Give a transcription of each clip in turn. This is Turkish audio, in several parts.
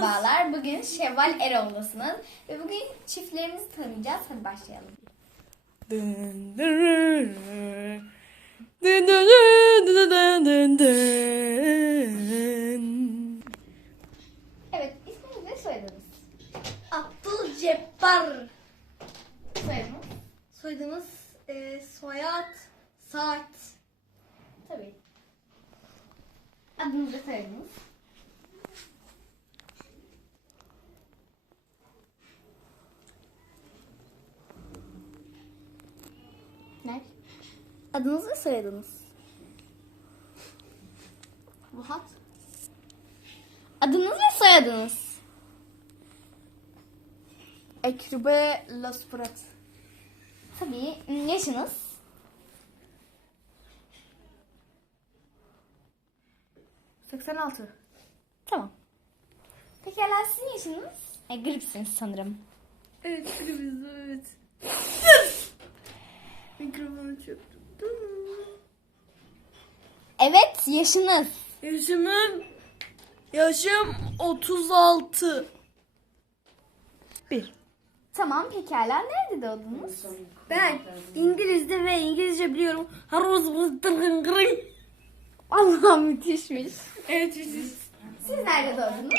Merhabalar, bugün Şevval Eroğlu'sunuz ve bugün çiftlerimizi tanıyacağız. Hadi başlayalım. Evet, isminiz ne soyadınız? Abdul Cebbar. Soyadınız? Soyadımız e, Soyat Saat. Tabii. Adınızı soyadınız? Ne? Adınız ve soyadınız? Muhat. Adınız ve soyadınız? Ekrube Lasprat. Tabii. Yaşınız? Seksen altı. Tamam. Pekala sizin yaşınız? E, gripsiniz sanırım. Evet, gribiz evet. Mikrofonu çöktüm. Evet, yaşınız. Yaşımım yaşım 36. Bir. Tamam, pekala. Nerede doğdunuz? Ben İngilizce ve İngilizce biliyorum. Haruz bızdırgın gırın. Allah müthişmiş. Evet, Siz nerede doğdunuz?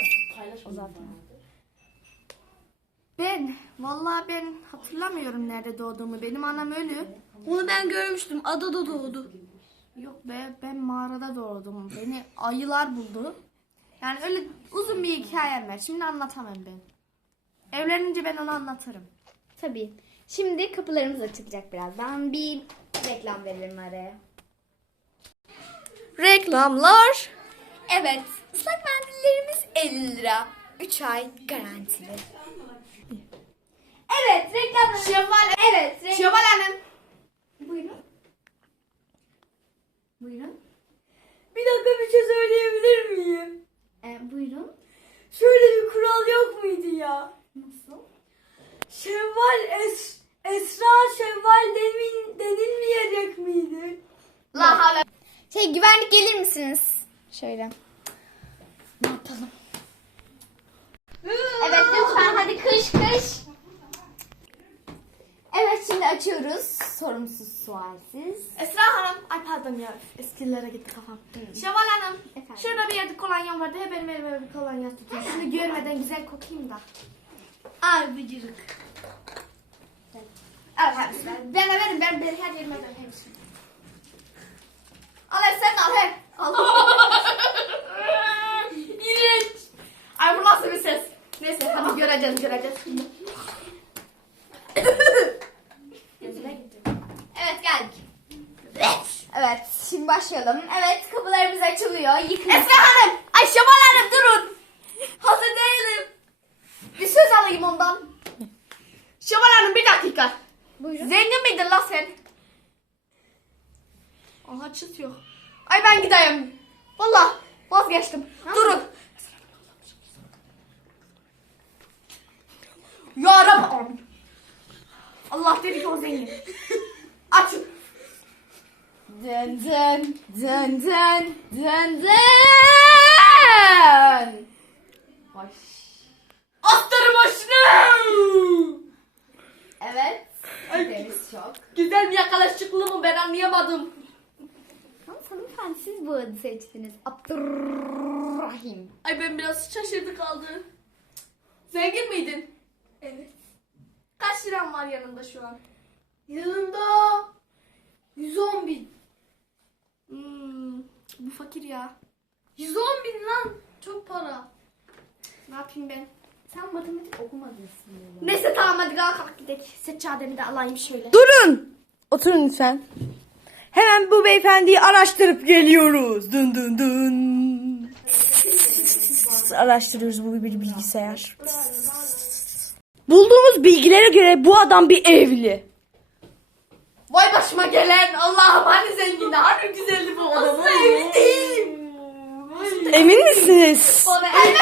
Ben, vallahi ben hatırlamıyorum nerede doğduğumu. Benim annem ölü. Onu ben görmüştüm. Adada doğdu. Yok be, ben mağarada doğdum. Beni ayılar buldu. Yani öyle uzun bir hikayem var. Şimdi anlatamam ben. Evlenince ben onu anlatırım. Tabii. Şimdi kapılarımız açılacak birazdan. Bir reklam verelim araya. Reklamlar. Evet, ıslak mendillerimiz 50 lira. 3 ay garantili. Evet, reklamlar. Şevval. Evet, reklam. Şevval Hanım. Buyurun. Buyurun. Bir dakika bir şey söyleyebilir miyim? E, buyurun. Şöyle bir kural yok muydu ya? Nasıl? Şevval es, Esra Şevval demin denilmeyecek miydi? La havle. Şey güvenlik gelir misiniz? Şöyle. Ne yapalım? Evet lütfen hadi kış kış. Evet şimdi açıyoruz. Sorumsuz sualsiz. Esra Hanım. Ay pardon ya. Eskilere gitti kafam. Şevval Hanım. Efendim? Şurada bir yerde kolonyam vardı. Hep benim elime bir kolonya tutuyor. Şunu görmeden güzel kokayım da. Ay bıcırık. Al. Ben de verin. Ben, ben her yerime ver. Hepsini. Al sen de al he. Al. İğrenç. Ay bu nasıl bir ses? Neyse hadi göreceğiz göreceğiz. Gözüne gitti. Evet geldik. Evet şimdi başlayalım. Evet kapılarımız açılıyor. Yıkın. Esra Hanım. Ay Şevval Hanım durun. Hazır değilim. Bir söz alayım ondan. Şevval Hanım bir dakika. Buyurun. Zengin miydin la sen? Aha çıt yok. Ay ben gideyim. Valla vazgeçtim. Durun. Ya Rab. Allah dedi ki o zengin. Açın. Dın dın dın dın dın dın. Astarım başını. Evet. Deniz çok. Güzel bir yakalaşıklı mı ben anlayamadım. Ama hanımefendi siz bu adı seçtiniz. Abdurrahim. Ay ben biraz şaşırdı kaldı. Zengin miydin? Evet. Kaç liran var yanında şu an? Yanımda 110 bin. Hmm, bu fakir ya. 110 bin lan. Çok para. Ne yapayım ben? Sen matematik okumadın sanırım. Neyse tamam hadi kalk gidelim. Seccademi de alayım şöyle. Durun. Oturun lütfen. Hemen bu beyefendiyi araştırıp geliyoruz. Dın dın dın. Araştırıyoruz bu bir bilgisayar. Bulduğumuz bilgilere göre bu adam bir evli gelen Allah'ım hani zengin hani güzeldi bu adamı. Emin misiniz? Bana evet.